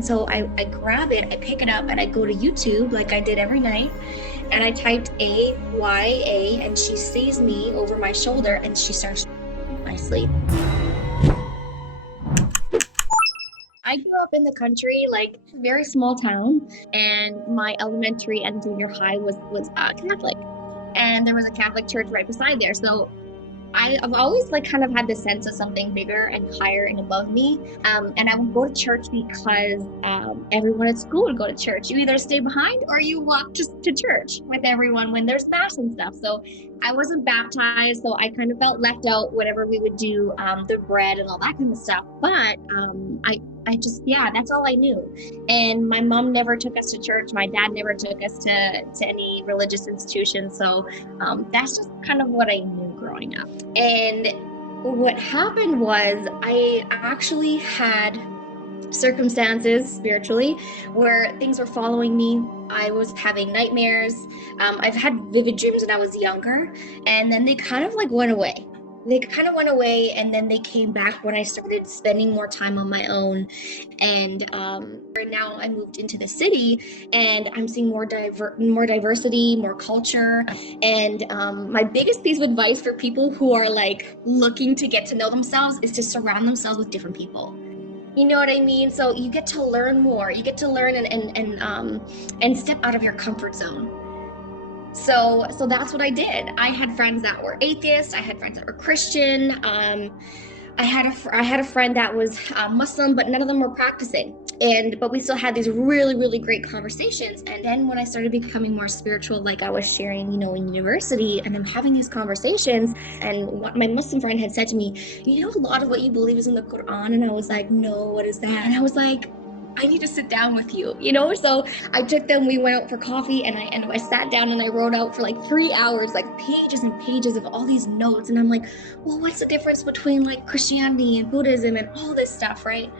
And so I grab it, I pick it up, and I go to YouTube like I did every night. And I typed AYA, and she sees me over my shoulder, and she starts in my sleep. I grew up in the country, like very small town, and my elementary and junior high was Catholic, and there was a Catholic church right beside there. So I've always like kind of had this sense of something bigger and higher and above me. And I would go to church because everyone at school would go to church. You either stay behind or you walk to church with everyone when there's mass and stuff. So I wasn't baptized, so I kind of felt left out whenever we would do the bread and all that kind of stuff. But I just, that's all I knew. And my mom never took us to church. My dad never took us to any religious institution. So that's just kind of what I knew growing up. And what happened was I actually had circumstances spiritually where things were following me. I was having nightmares. I've had vivid dreams when I was younger, and then they kind of like went away. And then they came back when I started spending more time on my own. And now I moved into the city, and I'm seeing more diversity, more culture. And my biggest piece of advice for people who are like looking to get to know themselves is to surround themselves with different people. You know what I mean? So you get to learn more. You get to learn and step out of your comfort zone. So that's what I did. I had friends that were atheists. I had friends that were Christian. I had a friend that was Muslim, but none of them were practicing. But we still had these really, really great conversations. And then when I started becoming more spiritual, like I was sharing, in university, and I'm having these conversations, and what my Muslim friend had said to me, a lot of what you believe is in the Quran. And I was like, no, what is that? And I was like, I need to sit down with you, So I took them, we went out for coffee, and I sat down and I wrote out for like 3 hours, like pages and pages of all these notes. And I'm like, well, what's the difference between like Christianity and Buddhism and all this stuff, right?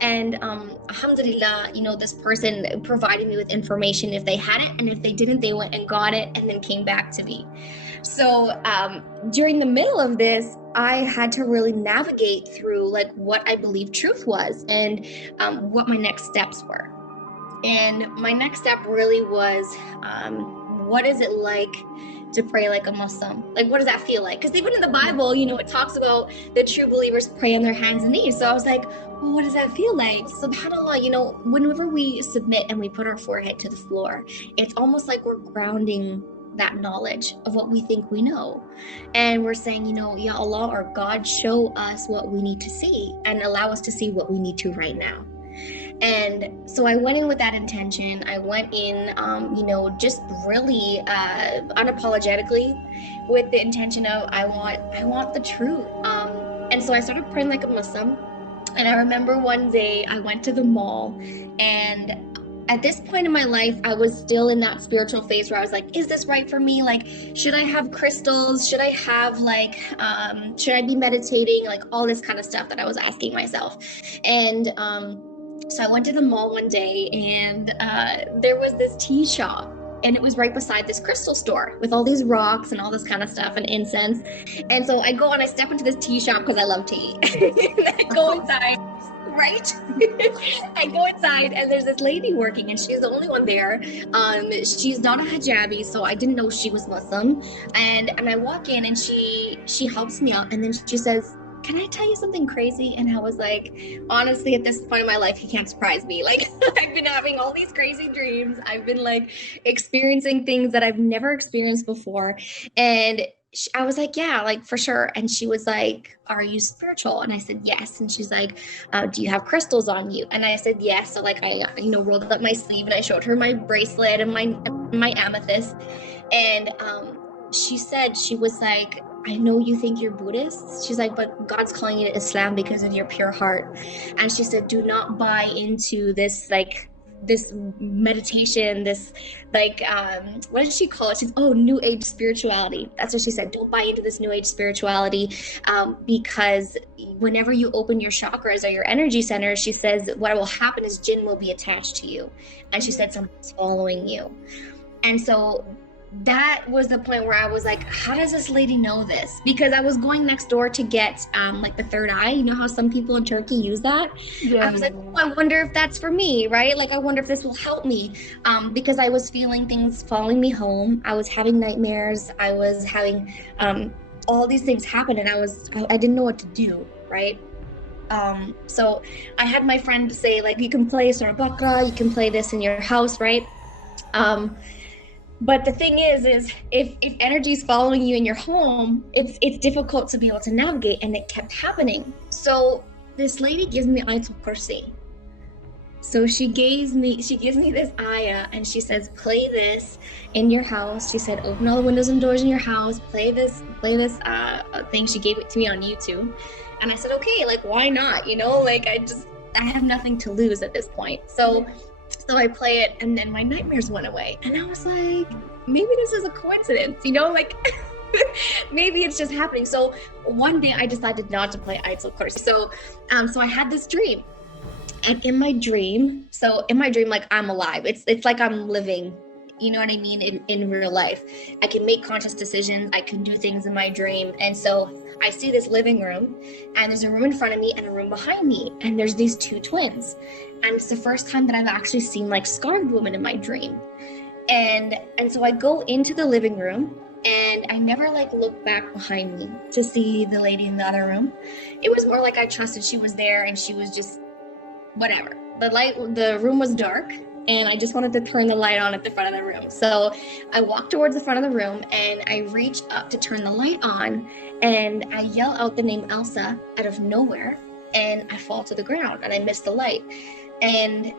And alhamdulillah, this person provided me with information if they had it, and if they didn't, they went and got it and then came back to me. So during the middle of this, I had to really navigate through like what I believed truth was and what my next steps were. And my next step really was, what is it like to pray like a Muslim? Like, what does that feel like? Because even in the Bible, it talks about the true believers pray on their hands and knees. So I was like, well, what does that feel like? SubhanAllah, whenever we submit and we put our forehead to the floor, it's almost like we're grounding that knowledge of what we think we know. And we're saying, Ya Allah, or God, show us what we need to see and allow us to see what we need to right now. And so I went in with that intention. I went in, just really unapologetically with the intention of I want the truth. And so I started praying like a Muslim. And I remember one day I went to the mall, and at this point in my life, I was still in that spiritual phase where I was like, is this right for me? Like, should I have crystals? Should I have should I be meditating? Like all this kind of stuff that I was asking myself. And so I went to the mall one day, and there was this tea shop, and it was right beside this crystal store with all these rocks and all this kind of stuff and incense. And so I go and I step into this tea shop because I love tea. And I go inside. Right? I go inside, and there's this lady working, and she's the only one there. She's not a hijabi, so I didn't know she was Muslim. And I walk in, and she helps me out, and then she says, can I tell you something crazy? And I was like, honestly, at this point in my life, you can't surprise me. Like, I've been having all these crazy dreams. I've been like experiencing things that I've never experienced before. And I was like, yeah, like for sure. And she was like, are you spiritual? And I said, yes. And she's like, do you have crystals on you? And I said, yes. So like I, rolled up my sleeve, and I showed her my bracelet and my amethyst. And she was like, I know you think you're Buddhist. She's like, but God's calling you to Islam because of your pure heart. And she said, do not buy into this this meditation, this what did she call it? She's new age spirituality. That's what she said. Don't buy into this new age spirituality because whenever you open your chakras or your energy centers, she says what will happen is jinn will be attached to you. And she said something's following you. And so that was the point where I was like, how does this lady know this? Because I was going next door to get like the third eye. You know how some people in Turkey use that? Yeah. I was like, oh, I wonder if that's for me, right? Like, I wonder if this will help me. Because I was feeling things following me home. I was having nightmares. I was having all these things happen, and I didn't know what to do, right? So I had my friend say, like, you can play Surah Baqarah, you can play this in your house, right? But the thing is if energy is following you in your home, it's difficult to be able to navigate, and it kept happening. So this lady gives me Ayatul Kursi. So she gives me this ayah, and she says, play this in your house. She said, open all the windows and doors in your house, play this thing. She gave it to me on YouTube. And I said, okay, like, why not? You know, like, I have nothing to lose at this point. So I play it, and then my nightmares went away. And I was like, maybe this is a coincidence, you know, like, maybe it's just happening. So one day I decided not to play Ayatul Kursi. So I had this dream. And in my dream, like, I'm alive. It's like I'm living, you know what I mean, in real life. I can make conscious decisions. I can do things in my dream. And so I see this living room, and there's a room in front of me and a room behind me. And there's these two twins. And it's the first time that I've actually seen, like, scarred women in my dream. And so I go into the living room, and I never, like, look back behind me to see the lady in the other room. It was more like I trusted she was there, and she was just whatever. The room was dark, and I just wanted to turn the light on at the front of the room. So I walk towards the front of the room, and I reach up to turn the light on, and I yell out the name Elsa out of nowhere, and I fall to the ground, and I miss the light. And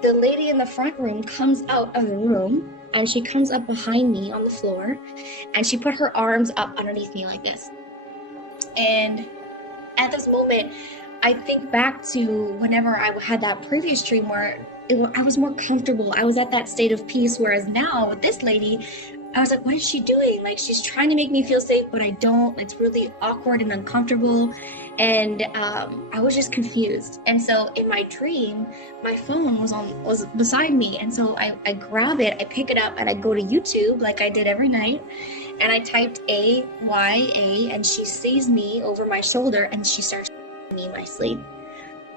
the lady in the front room comes out of the room, and she comes up behind me on the floor, and she put her arms up underneath me like this. And at this moment, I think back to whenever I had that previous dream where I was more comfortable. I was at that state of peace. Whereas now with this lady, I was like, what is she doing? Like, she's trying to make me feel safe, but I don't. It's really awkward and uncomfortable. And I was just confused. And so in my dream, my phone was beside me. And so I grab it, I pick it up, and I go to YouTube like I did every night. And I typed AYA, and she sees me over my shoulder, and she starts me in my sleep.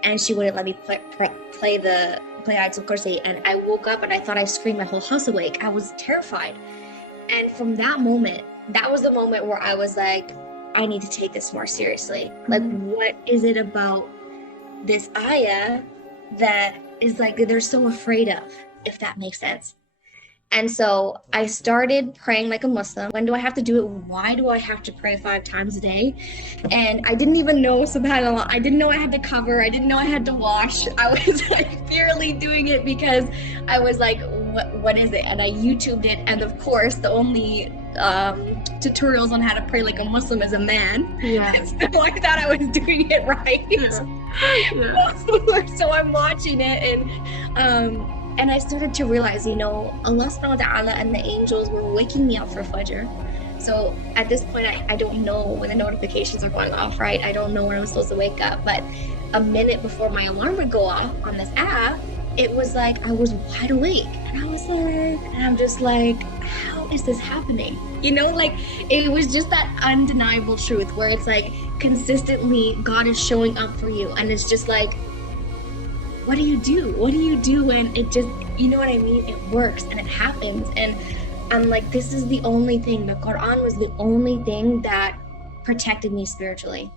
And she wouldn't let me play Ayatul Kursi. And I woke up, and I thought I screamed my whole house awake. I was terrified. And from that moment, that was the moment where I was like, I need to take this more seriously. Like, what is it about this ayah that is like they're so afraid of, if that makes sense? And so I started praying like a Muslim. When do I have to do it? Why do I have to pray 5 times a day? And I didn't even know, subhanAllah, I didn't know I had to cover. I didn't know I had to wash. I was like purely doing it because I was like, what is it? And I YouTubed it. And of course, the only tutorials on how to pray like a Muslim is a man. Yeah. So I thought I was doing it right. Yeah. So I'm watching it, and I started to realize, you know, Allah subhanahu wa ta'ala and the angels were waking me up for Fajr. So at this point, I don't know when the notifications are going off, right? I don't know when I'm supposed to wake up. But a minute before my alarm would go off on this app, it was like I was wide awake. And I'm just like, how is this happening? You know, like, it was just that undeniable truth where it's like consistently God is showing up for you. And it's just like, what do you do? What do you do? And it just, you know what I mean? It works and it happens. And I'm like, this is the only thing, the Quran was the only thing that protected me spiritually.